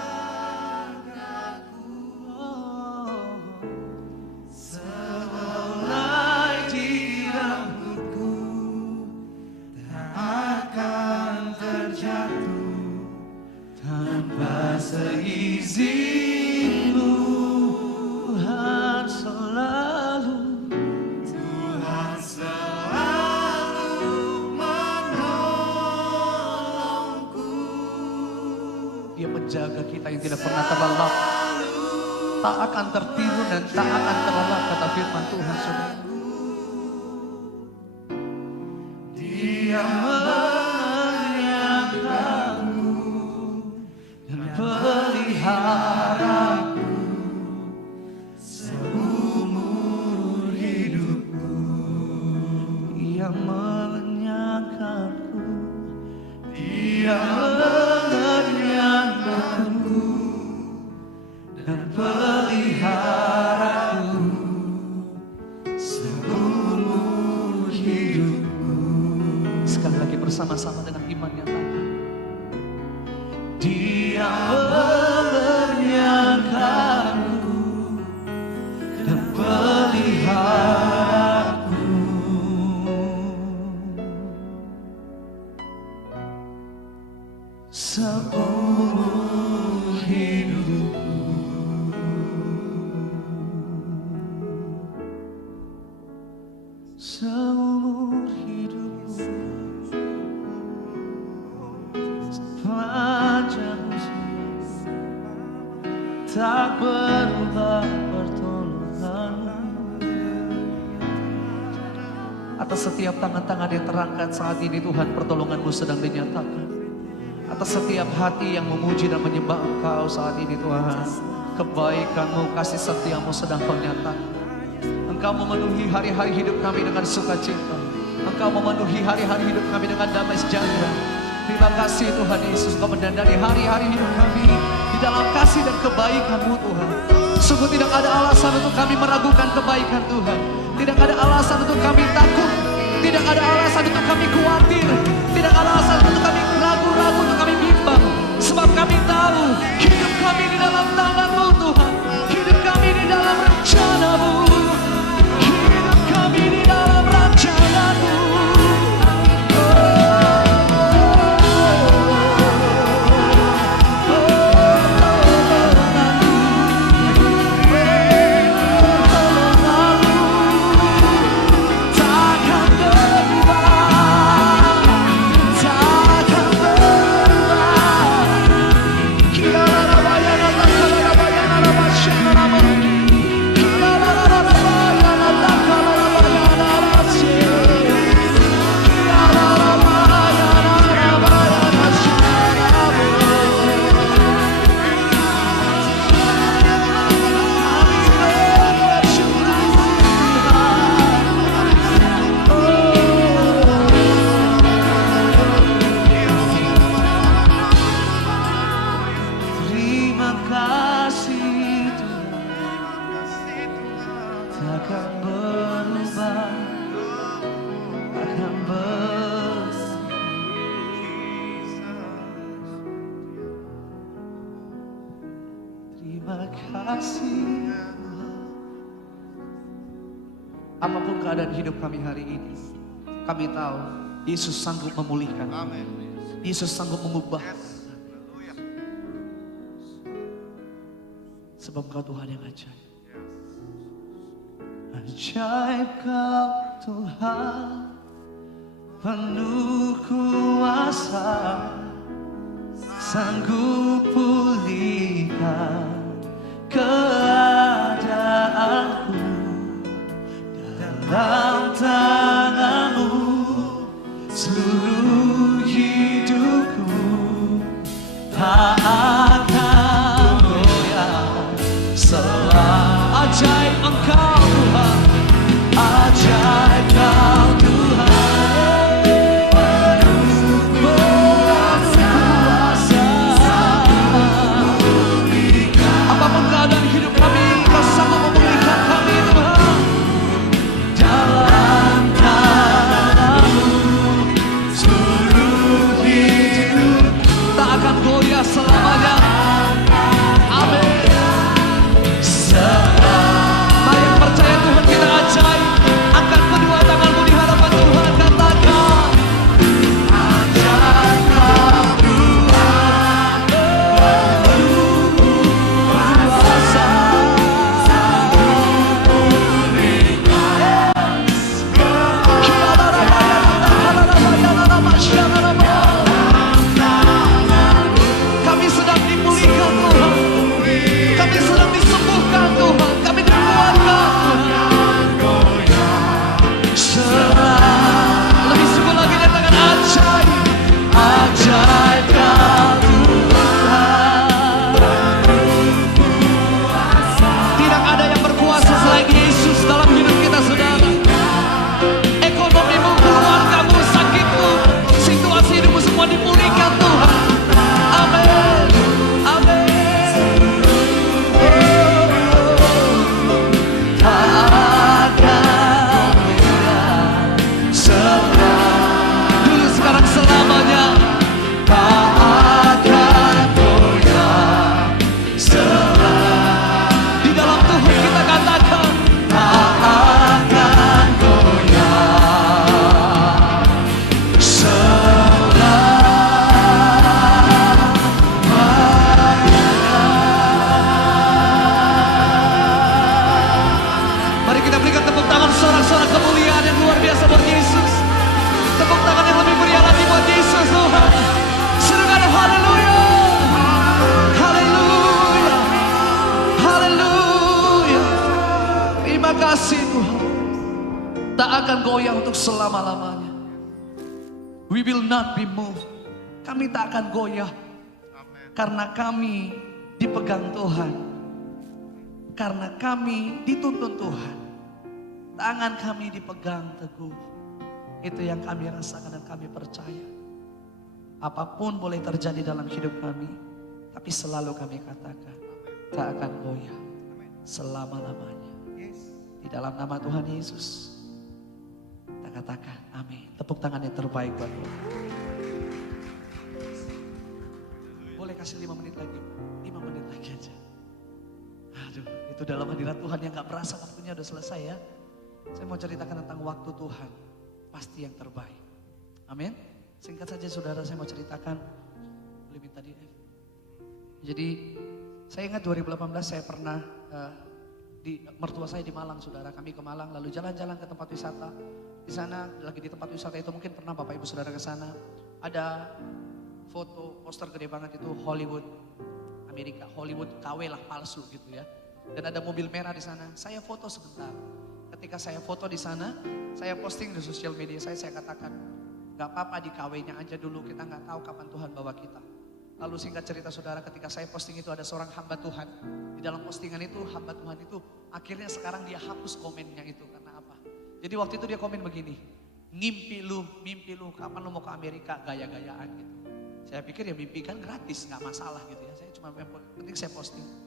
tidak pernah terlelap, tak akan tertiru dan tak akan terlelap, kata firman Tuhan, saudara. Dia menyangkaku dan peliharaku seumur hidupku. Dia menyangkaku, Dia menyangkaku dan peliharaku seumur hidupku. sekali lagi bersama-sama dengan iman nyatakan. Dia menyangkaku dan peliharaku seumur hidupku. Seumur hidupku, sepanjang usia, tak berubah pertolonganmu. Atas setiap tangan-tangan yang terangkat saat ini Tuhan, pertolonganmu sedang dinyatakan. Atas setiap hati yang memuji dan menyembah Engkau saat ini Tuhan, kebaikanmu, kasih setiamu sedang Kau nyatakan. Engkau memenuhi hari-hari hidup kami dengan sukacita. Engkau memenuhi hari-hari hidup kami dengan damai sejahtera. Terima kasih Tuhan Yesus, Kau mendandani hari-hari hidup kami di dalam kasih dan kebaikan-Mu Tuhan. Sungguh tidak ada alasan untuk kami meragukan kebaikan Tuhan. Tidak ada alasan untuk kami takut. Tidak ada alasan untuk kami khawatir. Tidak ada alasan untuk kami ragu-ragu, untuk kami bimbang. Sebab kami tahu hidup kami di dalam tangan-Mu Tuhan. Hidup kami di dalam rencana-Mu. Hidup kami di dalam rencana-Mu. Apapun keadaan hidup kami hari ini, kami tahu Yesus sanggup memulihkan. Yesus sanggup mengubah. Sebab Kau Tuhan yang ajaib. Ajaib Kau Tuhan, penuh kuasa, sanggup pulihkan keadaanku. Dalam tangan-Mu seluruh hidupku tak akan goyah. Selalu ajaib Engkau Tuhan, ajaib Kau Tuhan, penuh kuasa. Apapun keadaan hidup kami, Kau sanggup memulihkan kami Tuhan. Dalam kita berikan tepuk tangan sorak-sorak kemuliaan yang luar biasa buat Yesus. Tepuk tangan yang lebih meriah lagi buat Yesus Tuhan. Serukan haleluya. Haleluya. Haleluya. Terima kasih Tuhan. Tak akan goyah untuk selama-lamanya. We will not be moved. Kami tak akan goyah. Karena kami dipegang Tuhan. Karena kami dituntun Tuhan. Tangan kami dipegang teguh. Itu yang kami rasakan dan kami percaya. Apapun boleh terjadi dalam hidup kami. Tapi selalu kami katakan. Tak akan goyah. Selama-lamanya. Di dalam nama Tuhan Yesus. Kita katakan amin. Tepuk tangan yang terbaik buat Tuhan. Boleh kasih 5 menit lagi. 5 menit lagi aja. Aduh, itu dalam hadirat Tuhan yang gak berasa waktunya udah selesai ya. Saya mau ceritakan tentang waktu Tuhan. Pasti yang terbaik. Amin. Singkat saja saudara, saya mau ceritakan. Boleh minta di F. Jadi saya ingat 2018 saya pernah di mertua saya di Malang saudara. Kami ke Malang lalu jalan-jalan ke tempat wisata. Di sana lagi di tempat wisata itu mungkin pernah Bapak Ibu Saudara ke sana. Ada foto poster gede banget itu Hollywood Amerika, Hollywood KW lah palsu gitu ya. Dan ada mobil merah di sana. Saya foto sebentar. Ketika saya foto di sana, saya posting di sosial media saya katakan, gak apa-apa di KW-nya aja dulu, kita gak tahu kapan Tuhan bawa kita. Lalu singkat cerita saudara, ketika saya posting itu ada seorang hamba Tuhan. Di dalam postingan itu hamba Tuhan itu akhirnya sekarang dia hapus komennya itu. Karena apa? Jadi waktu itu dia komen begini, mimpi lu, kapan lu mau ke Amerika, gaya-gayaan gitu. Saya pikir ya mimpi kan gratis, gak masalah gitu ya. Saya cuma penting saya posting.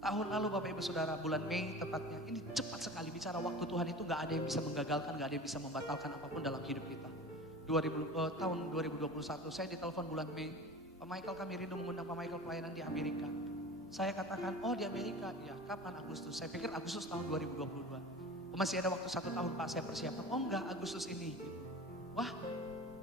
Tahun lalu Bapak Ibu Saudara, bulan Mei tepatnya, ini cepat sekali bicara waktu Tuhan itu gak ada yang bisa menggagalkan, gak ada yang bisa membatalkan apapun dalam hidup kita. Tahun 2021 saya ditelepon bulan Mei, Pak Michael kami rindu mengundang Pak Michael pelayanan di Amerika. Saya katakan, oh di Amerika, ya kapan Agustus? Saya pikir Agustus tahun 2022. Oh, masih ada waktu 1 tahun Pak saya persiapan, oh enggak Agustus ini. Wah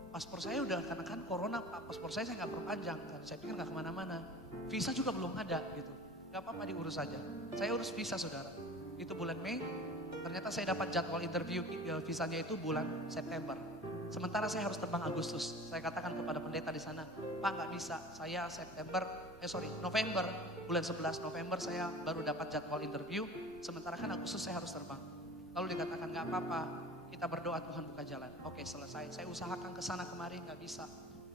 paspor saya udah, karena kan corona Pak, paspor saya gak perpanjang, saya pikir gak kemana-mana. Visa juga belum ada gitu. Gak apa-apa diurus saja. Saya urus visa saudara. Itu bulan Mei. Ternyata saya dapat jadwal interview visanya itu bulan September. Sementara saya harus terbang Agustus. Saya katakan kepada pendeta di sana, Pak gak bisa. Saya November. Bulan 11 November saya baru dapat jadwal interview. Sementara kan Agustus saya harus terbang. Lalu dikatakan gak apa-apa. Kita berdoa Tuhan buka jalan. Oke selesai. Saya usahakan ke sana kemari gak bisa.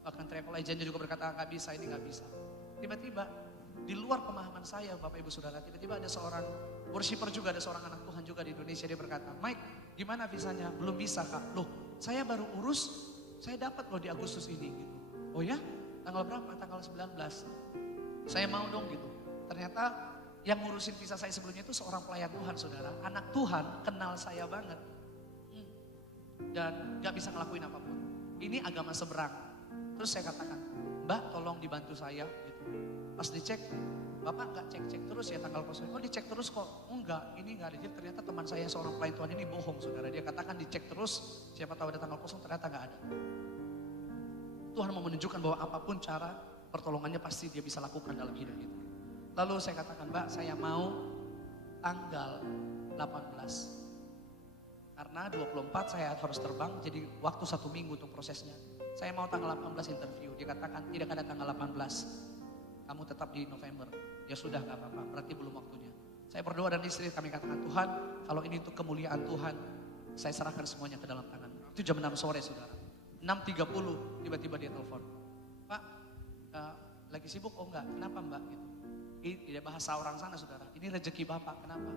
Bahkan travel agentnya juga berkata gak bisa, ini gak bisa. Tiba-tiba di luar pemahaman saya Bapak Ibu Saudara, tiba-tiba ada seorang worshiper juga, ada seorang anak Tuhan juga di Indonesia, dia berkata, Mike gimana visanya? Belum bisa Kak. Loh saya baru urus, saya dapat loh di Agustus ini gitu. Oh ya? Tanggal berapa? Tanggal 19. Saya mau dong gitu. Ternyata yang ngurusin visa saya sebelumnya itu seorang pelayan Tuhan saudara. Anak Tuhan kenal saya banget. Dan gak bisa ngelakuin apapun. Ini agama seberang. Terus saya katakan, Mbak tolong dibantu saya gitu. Pas dicek, Bapak nggak cek terus ya tanggal kosong. Oh dicek terus kok, enggak, ini nggak ada. Jadi ternyata teman saya seorang pelayan Tuhan ini bohong saudara. Dia katakan dicek terus, siapa tahu ada tanggal kosong, ternyata nggak ada. Tuhan mau menunjukkan bahwa apapun cara pertolongannya pasti dia bisa lakukan dalam hidup kita. Lalu saya katakan, Mbak saya mau tanggal 18. Karena 24 saya harus terbang, jadi waktu 1 minggu untuk prosesnya. Saya mau tanggal 18 interview, dia katakan tidak ada tanggal 18. Kamu tetap di November. Ya sudah gak apa-apa, berarti belum waktunya. Saya berdoa dan istri kami katakan, Tuhan kalau ini untuk kemuliaan Tuhan, saya serahkan semuanya ke dalam tangan. Itu jam 6 sore saudara. 6.30 tiba-tiba dia telepon. Pak, lagi sibuk? Oh enggak, kenapa Mbak? Gitu. Ini tidak bahasa orang sana saudara, ini rezeki Bapak, kenapa?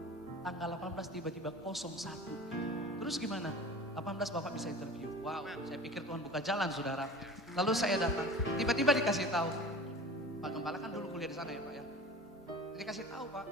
Tanggal 18 tiba-tiba 01. Terus gimana? 18 Bapak bisa interview. Wow, saya pikir Tuhan buka jalan saudara. Lalu saya datang, tiba-tiba dikasih tahu. Pak Gembala kan dulu kuliah di sana ya Pak ya. Jadi kasih tahu Pak,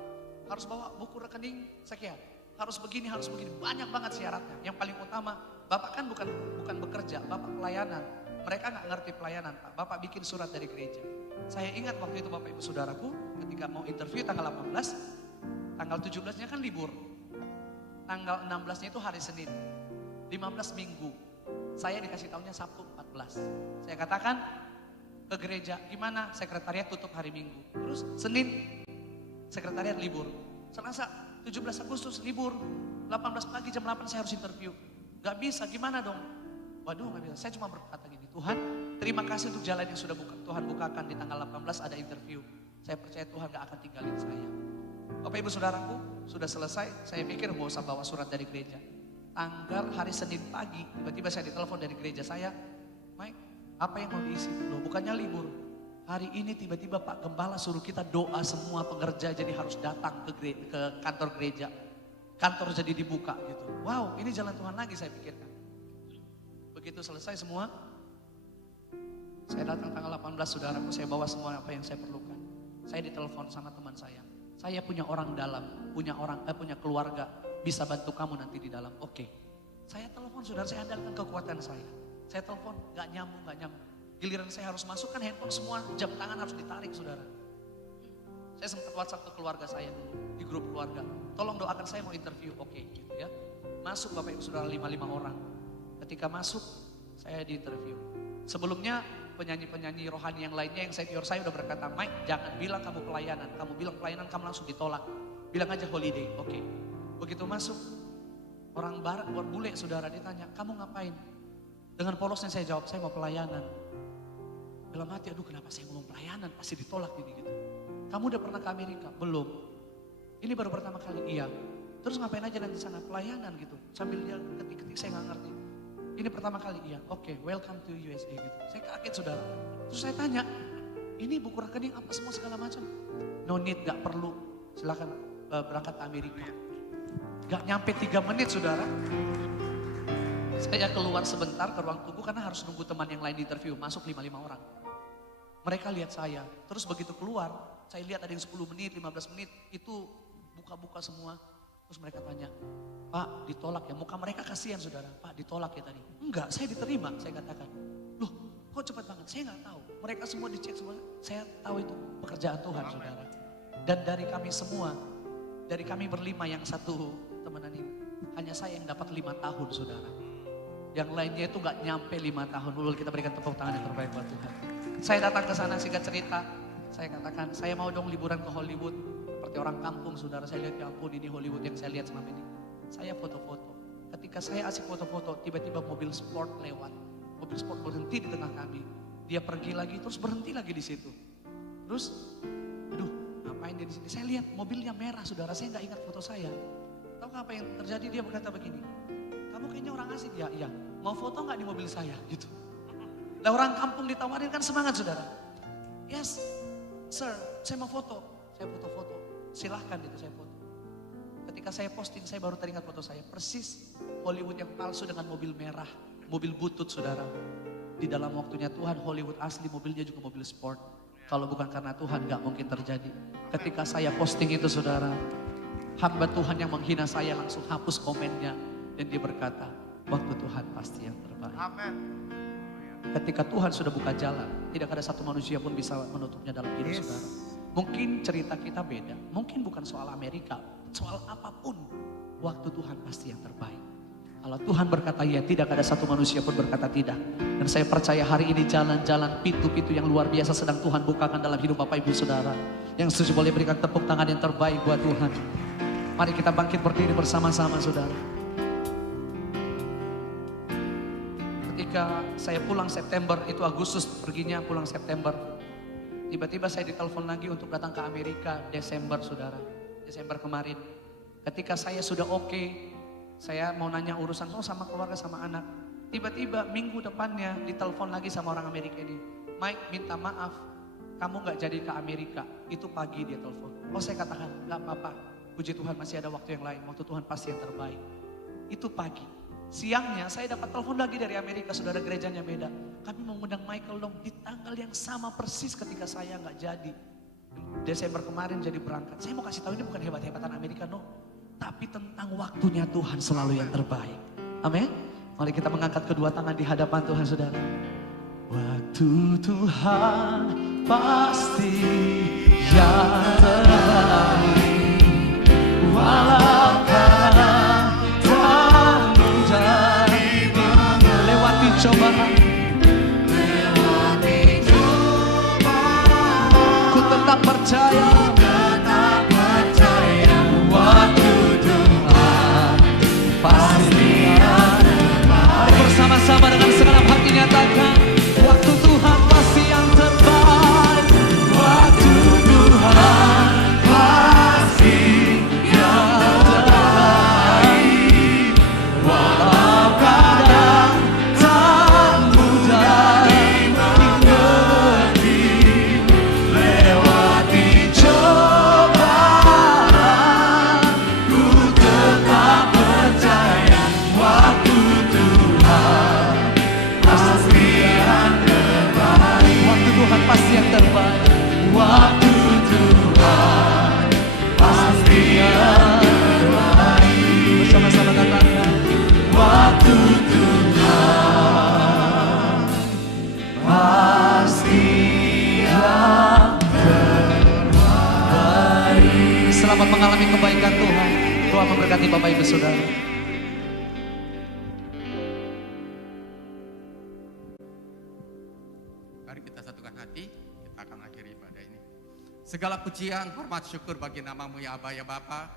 harus bawa buku rekening sekian. Harus begini, banyak banget syaratnya. Yang paling utama, Bapak kan bukan bekerja, Bapak pelayanan. Mereka nggak ngerti pelayanan Pak, Bapak bikin surat dari gereja. Saya ingat waktu itu Bapak Ibu Saudaraku, ketika mau interview tanggal 18, tanggal 17-nya kan libur. Tanggal 16-nya itu hari Senin, 15 minggu. Saya dikasih tahunya Sabtu 14. Saya katakan, ke gereja, gimana? Sekretariat tutup hari Minggu. Terus Senin, sekretariat libur. Selasa, 17 Agustus libur. 18 pagi jam 8 saya harus interview. Gak bisa, gimana dong? Waduh gak bisa, saya cuma berkata gini, Tuhan terima kasih untuk jalan yang sudah Tuhan bukakan di tanggal 18 ada interview. Saya percaya Tuhan gak akan tinggalin saya. Bapak Ibu Saudaraku, sudah selesai, saya pikir gak usah bawa surat dari gereja. Tanggal hari Senin pagi, tiba-tiba saya ditelepon dari gereja saya, Mike, apa yang mau diisi? Loh bukannya libur. Hari ini tiba-tiba Pak Gembala suruh kita doa semua pengerja jadi harus datang ke kantor gereja. Kantor jadi dibuka gitu. Wow, ini jalan Tuhan lagi saya pikirkan. Begitu selesai semua, saya datang tanggal 18 saudaraku, saya bawa semua apa yang saya perlukan. Saya ditelepon sama teman saya. Saya punya orang dalam, punya keluarga, bisa bantu kamu nanti di dalam. Oke. Saya telepon saudara, saya andalkan kekuatan saya. Saya telepon, gak nyambung. Giliran saya harus masuk kan handphone semua jam tangan harus ditarik saudara. Saya sempat WhatsApp ke keluarga saya dulu, di grup keluarga. Tolong doakan saya mau interview, oke gitu ya. Masuk Bapak Ibu Saudara 5 orang. Ketika masuk, saya di interview. Sebelumnya penyanyi-penyanyi rohani yang lainnya yang senior saya udah berkata, Mike jangan bilang kamu pelayanan. Kamu bilang pelayanan kamu langsung ditolak. Bilang aja holiday, oke. Begitu masuk, orang barat, orang bule saudara ditanya, kamu ngapain? Dengan polosnya saya jawab, saya mau pelayanan. Dalam hati, aduh kenapa saya ngomong pelayanan, pasti ditolak ini gitu. Kamu udah pernah ke Amerika? Belum. Ini baru pertama kali, iya. Terus ngapain aja nanti sana? Pelayanan gitu. Sambil dia ketik-ketik saya gak ngerti. Ini pertama kali, iya. Oke, welcome to USA gitu. Saya kaget saudara. Terus saya tanya, ini buku rekening apa semua segala macam? No need, gak perlu. Silakan berangkat ke Amerika. Gak nyampe 3 menit saudara. Saya keluar sebentar ke ruang tunggu karena harus nunggu teman yang lain di interview. Masuk 5 orang. Mereka lihat saya, terus begitu keluar, saya lihat ada yang 10 menit, 15 menit, itu buka-buka semua. Terus mereka tanya, Pak ditolak ya, muka mereka kasihan saudara, Pak ditolak ya tadi. Enggak, saya diterima, saya katakan. Loh kok cepat banget, saya nggak tahu. Mereka semua dicek semua, saya tahu itu pekerjaan Tuhan saudara. Dan dari kami semua, dari kami berlima yang satu temenan ini, hanya saya yang dapat 5 tahun saudara. Yang lainnya itu nggak nyampe 5 tahun. Lalu kita berikan tepuk tangan yang terbaik buat Tuhan. Saya datang ke sana singkat cerita, saya katakan saya mau dong liburan ke Hollywood. Seperti orang kampung saudara, saya lihat ya ampun ini Hollywood yang saya lihat selama ini. Saya foto-foto. Ketika saya asik foto-foto, tiba-tiba mobil sport lewat. Mobil sport berhenti di tengah kami. Dia pergi lagi, terus berhenti lagi di situ. Terus, aduh ngapain dia di sini? Saya lihat mobilnya merah saudara, saya nggak ingat foto saya. Tahu nggak apa yang terjadi? Dia berkata begini, kamu kayaknya orang asing ya, iya. Mau foto nggak di mobil saya gitu. Lah orang kampung ditawarin kan semangat saudara. Yes, sir, saya mau foto. Saya foto-foto. Silahkan gitu saya foto. Ketika saya posting, saya baru teringat foto saya. Persis Hollywood yang palsu dengan mobil merah. Mobil butut saudara. Di dalam waktunya Tuhan, Hollywood asli mobilnya juga mobil sport. Kalau bukan karena Tuhan gak mungkin terjadi. Ketika saya posting itu saudara, hamba Tuhan yang menghina saya langsung hapus komennya. Dan dia berkata, waktu Tuhan pasti yang terbaik. Amin. Ketika Tuhan sudah buka jalan, tidak ada satu manusia pun bisa menutupnya dalam hidup saudara. Mungkin cerita kita beda, mungkin bukan soal Amerika, soal apapun, waktu Tuhan pasti yang terbaik. Kalau Tuhan berkata ya, tidak ada satu manusia pun berkata tidak. Dan saya percaya hari ini jalan-jalan pintu-pintu yang luar biasa sedang Tuhan bukakan dalam hidup Bapak Ibu Saudara. Yang setuju boleh berikan tepuk tangan yang terbaik buat Tuhan. Mari kita bangkit berdiri bersama-sama saudara. Ketika saya pulang September, itu Agustus perginya pulang September. Tiba-tiba saya ditelepon lagi untuk datang ke Amerika Desember saudara. Desember kemarin. Ketika saya sudah oke, saya mau nanya urusan sama keluarga sama anak. Tiba-tiba minggu depannya ditelepon lagi sama orang Amerika ini. Mike minta maaf, kamu gak jadi ke Amerika. Itu pagi dia telepon. Oh saya katakan gak apa-apa. Puji Tuhan masih ada waktu yang lain. Waktu Tuhan pasti yang terbaik. Itu pagi. Siangnya saya dapat telepon lagi dari Amerika, saudara gerejanya beda. Kami mau mengundang Michael dong di tanggal yang sama persis ketika saya nggak jadi. Desember kemarin jadi berangkat. Saya mau kasih tahu ini bukan hebat-hebatan Amerika, no. Tapi tentang waktunya Tuhan selalu yang terbaik. Amin. Mari kita mengangkat kedua tangan di hadapan Tuhan saudara. Waktu Tuhan pasti yang terbaik. Walau lewati cobaan, ku tetap percaya, waktu Tuhan mengalami kebaikan Tuhan. Tuhan memberkati Bapak Ibu Saudara. Mari kita satukan hati, kita akan akhiri ibadah ini. Segala pujian, hormat, syukur bagi namamu ya Aba ya Bapa.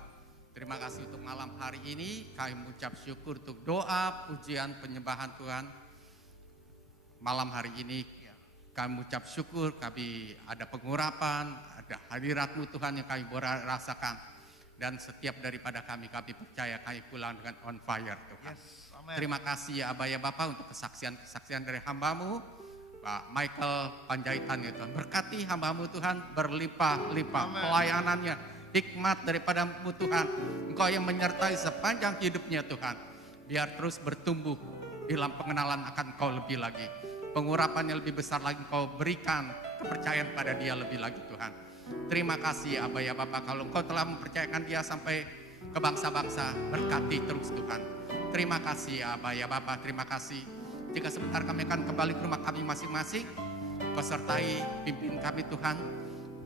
Terima kasih untuk malam hari ini. Kami mengucap syukur untuk doa, pujian, penyembahan Tuhan. Malam hari ini kami mengucap syukur, kami ada pengurapan, ada hadirat-Mu Tuhan yang kami boleh rasakan. Dan setiap daripada kami percaya kami pulang dengan on fire Tuhan. Amen. Terima kasih ya Aba ya Bapa untuk kesaksian-kesaksian dari hamba-Mu. Pak Michael Panjaitan ya Tuhan. Berkati hamba-Mu Tuhan berlimpah-limpah Amen. pelayanannya. Hikmat daripada-Mu Tuhan. Engkau yang menyertai sepanjang hidupnya Tuhan. Biar terus bertumbuh dalam pengenalan akan Engkau lebih lagi. Pengurapan yang lebih besar lagi Engkau berikan kepercayaan pada dia lebih lagi Tuhan. Terima kasih Aba ya Bapa, kalau Engkau telah mempercayakan dia sampai ke bangsa-bangsa, berkati terus Tuhan. Terima kasih Aba ya Bapa, terima kasih. Jika sebentar kami akan kembali ke rumah kami masing-masing, Kau sertai pimpin kami Tuhan.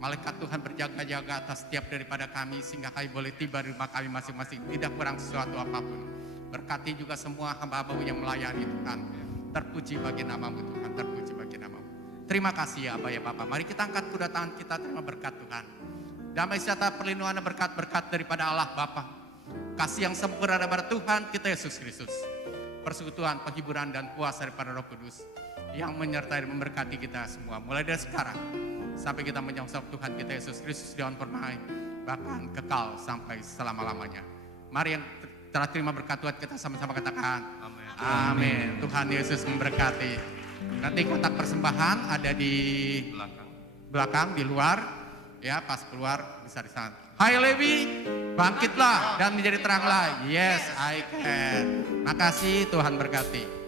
Malaikat Tuhan berjaga-jaga atas setiap daripada kami sehingga kami boleh tiba di rumah kami masing-masing, tidak kurang sesuatu apapun. Berkati juga semua hamba-Mu yang melayani Tuhan. Terpuji bagi namamu Tuhan, terpuji bagi namamu. Terima kasih ya Aba ya Bapa. Mari kita angkat kedua tangan kita terima berkat Tuhan. Damai sejahtera perlindungan dan berkat-berkat daripada Allah Bapa. Kasih yang sempurna daripada Tuhan kita Yesus Kristus. Persekutuan, penghiburan dan kuasa daripada Roh Kudus yang menyertai dan memberkati kita semua. Mulai dari sekarang sampai kita menyongsong Tuhan kita Yesus Kristus di dalam permai, bahkan kekal sampai selama-lamanya. Mari yang telah terima berkat Tuhan kita sama-sama katakan Amin. amin. Tuhan Yesus memberkati. Nanti kotak persembahan ada di belakang di luar ya, pas keluar bisa di sana. Hai Levi, bangkitlah dan menjadi teranglah. Yes, I can. Makasih, Tuhan berkati.